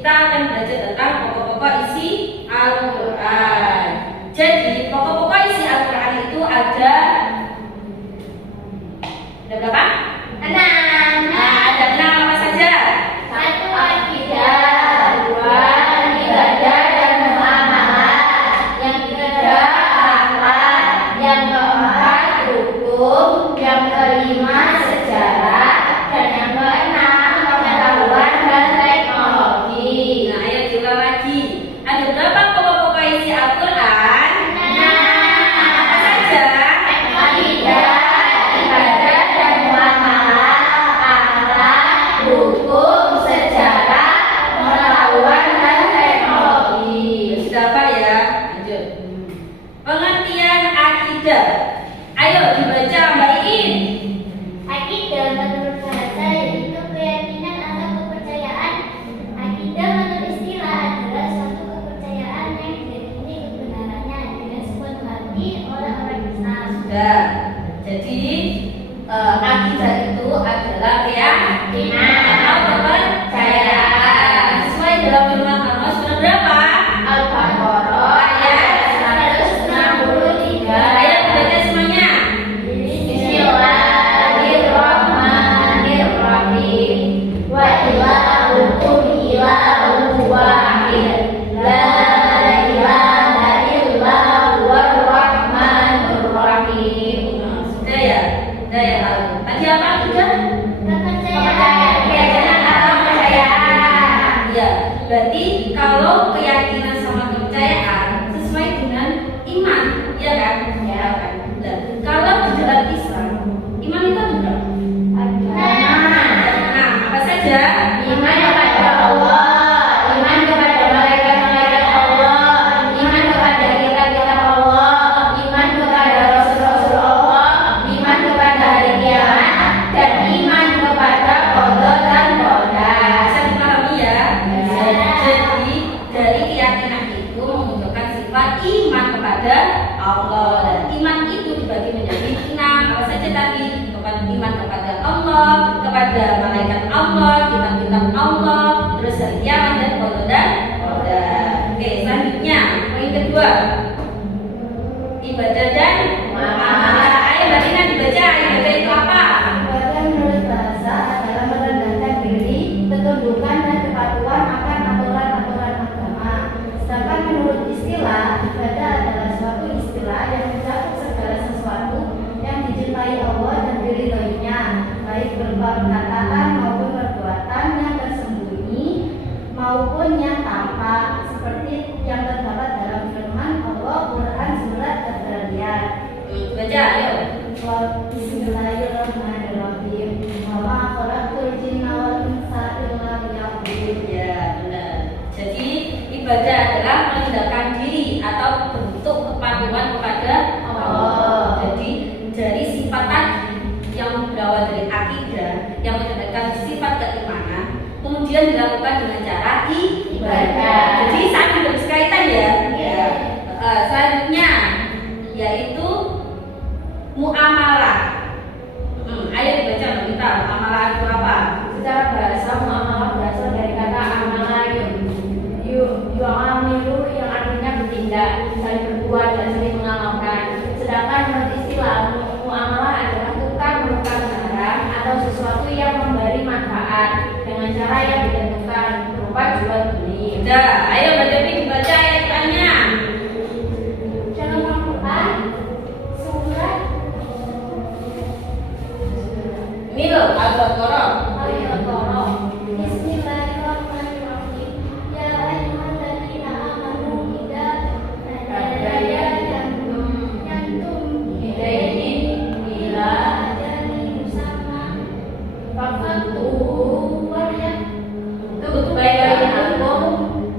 kita akan belajar tentang pokok-pokok isi Al-Quran. Jadi pokok-pokok isi Al-Quran itu ada berapa? 6. Nah, ada 6 apa saja? 1 akidah, 2 ibadah dan muamalah, yang 3 akhlak, yang 4 hukum, yang 5 sejarah, dan yang 6 pengetahuan dan teknologi. Nah, ayo diulang lagi. Ada berapa pokok-pokok isi Al-Quran? Apa saja? Akidah, ibadah dan muamalah, akhlak, hukum, sejarah, pengetahuan dan teknologi. Sudah apa ya? Lanjut. Pengertian akidah. Ayo dibaca Mbak Iin. Akidah menurut bahasa yaitu keyakinan atau kepercayaan. Akidah menurut istilah adalah suatu kepercayaan yang diyakini kebenarannya dengan sepenuh hati oleh orang Islam. Sudah. Jadi akidah itu adalah keyakinan atau kepercayaan. Sesuai dalam firman Allah surat berapa? Al-Baqarah ayat 163. Ayo baca semuanya. Bismillahirrahmanirrahim. Wa ilahukum ilahun wahid. La ilaha illa huwar rahmanur rahim. Sudah ya? Sudah ya. Tadi apa sudah? Keyakinan atau kepercayaan. Ya, berarti kalau keyakinan sama kepercayaan sesuai dengan iman, ya kan? Ya kan. Nah, kalau di dalam Islam, iman itu ada berapa? Nah, apa saja? Iman kepada Allah, iman kepada malaikat-malaikat Allah, iman kepada kitab-kitab Allah, iman kepada rasul-rasul Allah, iman kepada hari kiamat, dan iman kepada qada dan qadar. Bisa dipahami ya? Bisa. Jadi dari keyakinan itu menunjukkan sifat iman kepada Allah. Dan iman itu dibagi menjadi 6. Apa saja tadi? Iman kepada Allah, kepada malaikat Allah, kitab-kitab Allah, terus hari kiamat dan qada dan qadar. Oke, selanjutnya poin kedua, ibadah dan muamalah. Ayo Mbak Tina dibaca, ibadah itu apa? Ibadah menurut bahasa adalah merendahkan diri, ketundukan dan kepatuhan akan aturan-aturan agama. Sedangkan menurut istilah, ibadah adalah suatu istilah yang mencakup segala sesuatu yang dicintai Allah dan diridhoinya, baik berupa perkataan maupun perbuatan yang tersembunyi maupun yang tampak, seperti yang terdapat dalam firman Allah Quran surat Ad-Dariyat. Baca, ayo. Bismillahirrahmanirrahim. Wa ma khalaqtul jinna wal insa illa liya'budun. Ya, benar. Jadi ibadah adalah menegakkan diri atau bentuk kepatuhan kepada Allah. Jadi dari sifat tadi yang berawal dari akidah yang menegakkan sifat keimanan, kemudian dilakukan dengan cara ibadah. Jadi sangat berkaitan ya. Ya. Selanjutnya yaitu muamalah. Ayo dibaca Mbak Gita, muamalah itu apa? Secara bahasa muamalah berasal dari kata amalah yu'amilu yang artinya bertindak, saling berbuat dan saling mengamalkan. Sedangkan menurut istilah muamalah adalah tukar menukar barang atau sesuatu yang memberi manfaat dengan cara yang ditentukan berupa jual beli. Sudah, ayo Mbak Devi dibaca ayat-ayatnya. Dalam Al-Quran surat Mil Al-Baqarah. Al-Baqarah. Bismillahirrahmanirrahim. Ya ayyuhalladzina amanu idza tadayantum bidainin ila ajalin musamma faktubu wa Itu betul baik. yakum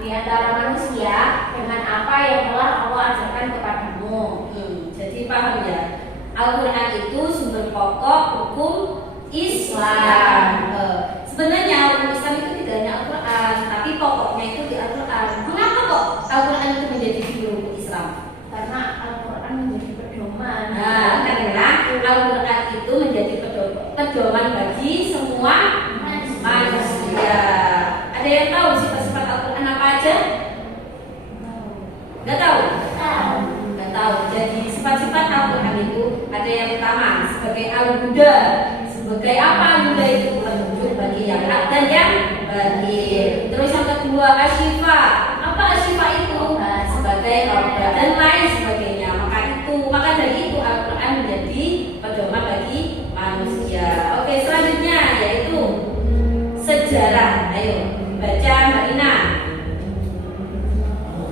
di antara manusia dengan apa yang telah Allah ajarkan kepadamu. Jadi paham ya, Al-Quran itu sumber pokok hukum Islam. Sebenarnya hukum Islam itu tidak hanya Al-Quran, tapi pokoknya itu di Al-Quran. Mengapa kok Al-Quran itu menjadi sumber hukum Islam? Karena Al-Quran menjadi pedoman. Karena Al-Quran itu menjadi pedoman bagi semua manusia. Ada yang tahu sifat-sifat Al-Quran apa aja? Nggak tahu? Nggak tahu. Jadi sifat-sifat Al-Quran itu ada yang pertama sebagai Al-Huda. Sebagai apa Al-Huda itu? Petunjuk bagi yang hak dan yang batil. Terus yang kedua Asyifa. Apa Asyifa itu? Sebagai obat dan lain sebagainya. Maka dari itu Al-Quran menjadi pedoman bagi manusia. Oke, selanjutnya yaitu sejarah. Ayo baca Mbak Ina.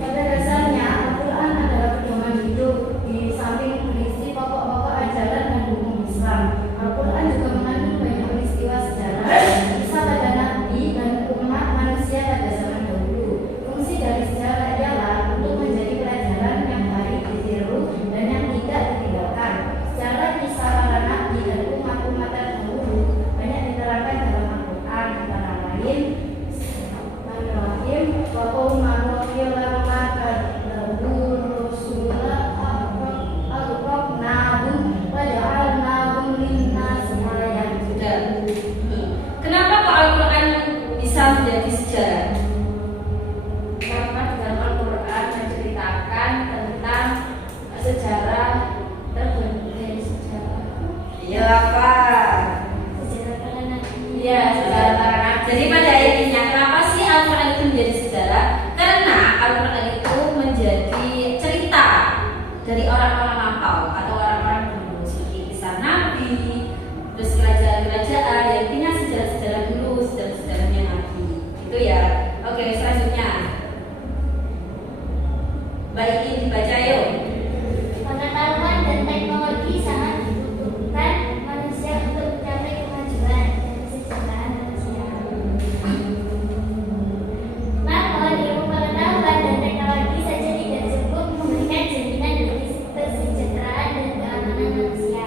Pada dasarnya Al-Quran adalah pedoman hidup di samping berisi pokok-pokok ajaran dan hukum Islam. Al-Quran juga mengandung banyak peristiwa sejarah, kisah pada nabi dan umat manusia pada zaman dahulu. Fungsi dari sejarah ialah untuk menjadi pelajaran yang baik ditiru dan yang tidak ditinggalkan. Sejarah kisah para nabi dan umat-umat terdahulu banyak diterangkan dalam Al-Quran, antara lain wa qauma nuhin lamma kadzabu rusula aghraqnahum wa ja'alnahum lin-nasi ayatan. Kenapa kok Al-Quran bisa menjadi sejarah? Karena dalam Al-Quran menceritakan tentang sejarah terbentuknya sejarah. Iya apa? Sejarah para nabi. Iya, sejarah para nabi. Jadi pada intinya kenapa sih Al-Quran itu menjadi sejarah? Karena Al-Quran itu menjadi cerita dari orang-orang lampau atau orang-orang dulu, seperti kisah Nabi, terus kerajaan-kerajaan, yang intinya sejarah-sejarah dulu, sejarah-sejarahnya Nabi. Itu ya. Oke, selanjutnya Mbak Iki dibaca yuk. Pengetahuan dan teknologi sangat dibutuhkan manusia untuk mencapai kemajuan dan kesejahteraan manusia. Namun, ilmu pengetahuan dan teknologi saja tidak cukup memberikan jaminan bagi kesejahteraan dan keamanan manusia.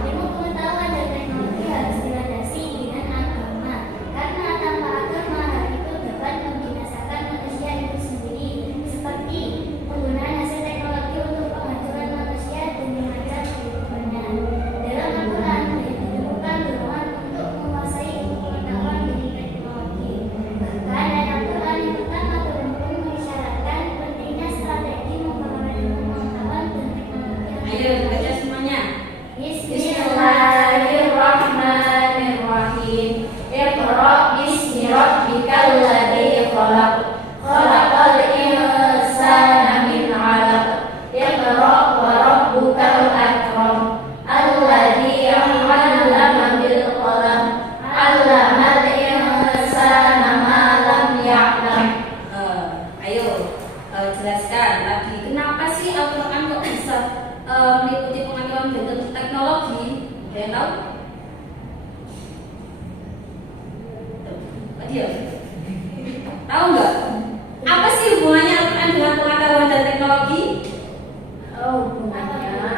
Ilmu pengetahuan dan teknologi harus dilandasi dengan agama, karena tanpa agama hal itu dapat membinasakan manusia itu sendiri, seperti penggunaan hasil teknologi untuk penghancuran manusia dan mengajar kehidupannya. Dalam Al-Quran ditemukan dorongan untuk menguasai ilmu pengetahuan dan teknologi. Bahkan ayat Al-Quran yang pertama turun pun mengisyaratkan pentingnya strategi memperoleh ilmu pengetahuan dan teknologi. Ayo baca semuanya. Bismillahirrahmanirrahim. Iqra bismi rabbikal ladzi khalaq. Khalaqal insana min 'alaq. Iqra wa rabbukal akram. Alladzi 'allama bil qalam. 'Allamal insana ma lam ya'lam. Ayo jelaskan tadi kenapa sih Al-Quran kok bisa meliputi pengetahuan dan teknologi? Ada yang tahu? Dia tahu nggak? Apa sih hubungannya Al-Quran dengan pengetahuan dan teknologi? Hubungannya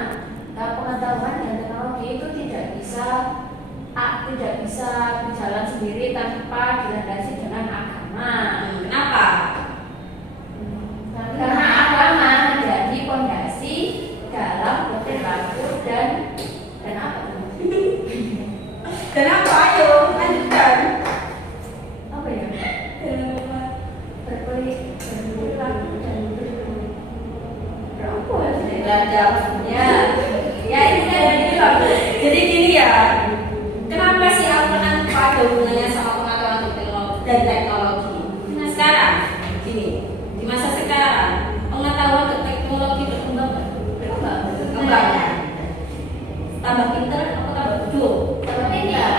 pengetahuan dan teknologi itu tidak bisa berjalan sendiri tanpa dilandasi dengan agama. Kenapa? Karena agama menjadi fondasi dalam berperilaku dan apa? Kenapa? Ayo lanjutkan. Apa ya? Berperilaku dan berapa? Belajar ya. Ya ini kan gini loh. Jadi gini ya. Kenapa sih Al-Quran ada hubungannya sama pengetahuan dan teknologi? Sekarang gini, di masa sekarang pengetahuan dan teknologi berkembang ya. Tambah pinter atau tambah bodoh? Tambah pinter.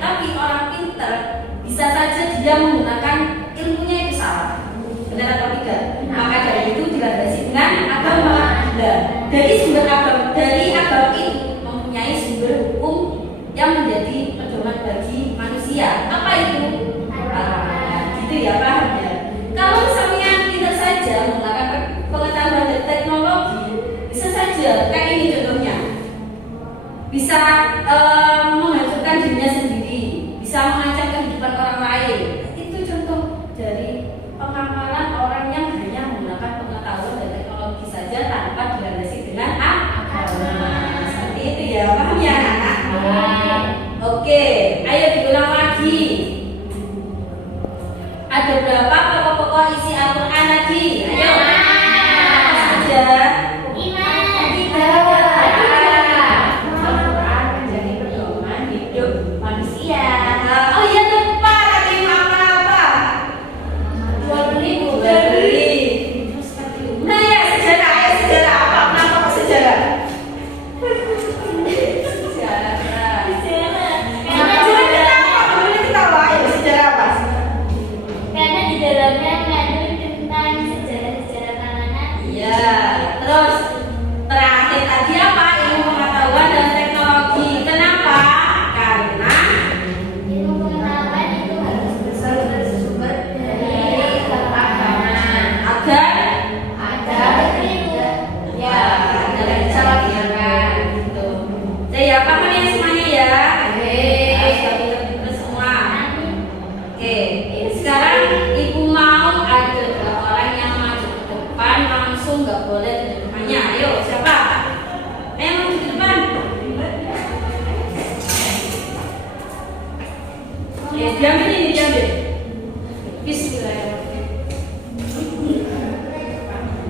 Tapi orang pinter bisa saja dia menggunakan ilmunya itu salah. Benar atau tidak? Maka dari itu dilandasi dengan agama. Dari sumber agama, dari agama itu mempunyai sumber hukum yang menjadi pedoman bagi manusia. Apa itu? Al-Quran.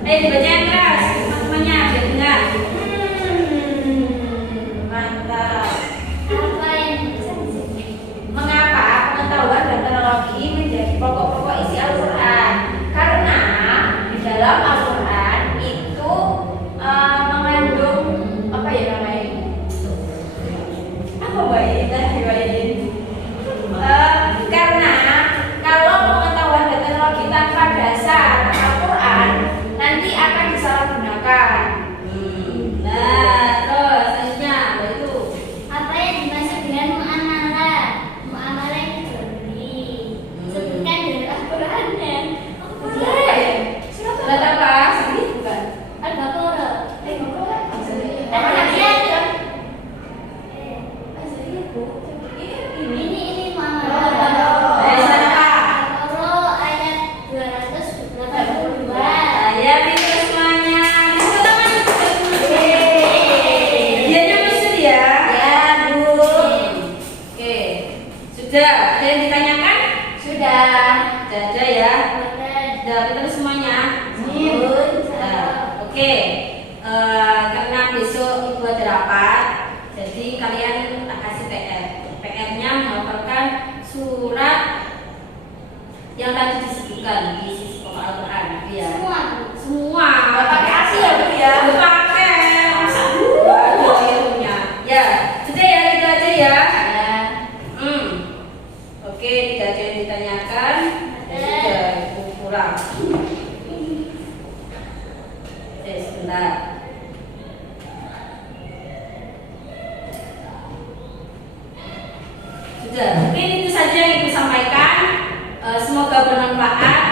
Dibaca yang keras teman-temannya biar dengar. Mantap. Apa yang mengapa pengetahuan dan teknologi menjadi pokok-pokok isi Al-Quran? Karena di dalam Al-Quran itu mengandung apa ya namanya? Apa Mbak Yin? Karena kalau pengetahuan dan teknologi tanpa dasar Al-Quran nanti akan disalahgunakan. Nah, terus selanjutnya apa itu? Apa yang dimaksud dengan muamalah? Muamalah itu jual beli. Sebutkan dari Al-Qurannya. Surat apa? Sedih bukan? Al-Baqarah. Apa namanya? Ini muamalah. Surat apa? Al-Baqarah ayat 282. Ya, pintar semuanya. Tepuk tangan. Dianya maksud ya? Ya, Bu. Oke. Sudah, ada yang ditanyakan? Sudah. Ada ya. Sudah, pintar semuanya. Nah, oke. Karena besok ibu ada rapat, jadi kalian tak kasih PR. PR-nya menghafalkan surat yang tadi disebutkan di sisi pokok Al-Quran. Ya. Semua. Nggak pakai asi ya, Bu ya? Nggak pakai. Ada ilmunya. Ya, sudah ya, itu aja ya. Oke, tidak ada yang ditanyakan. Ya sudah, ibu pulang. Oke, sebentar. Sudah, mungkin itu saja yang ibu sampaikan. Semoga bermanfaat.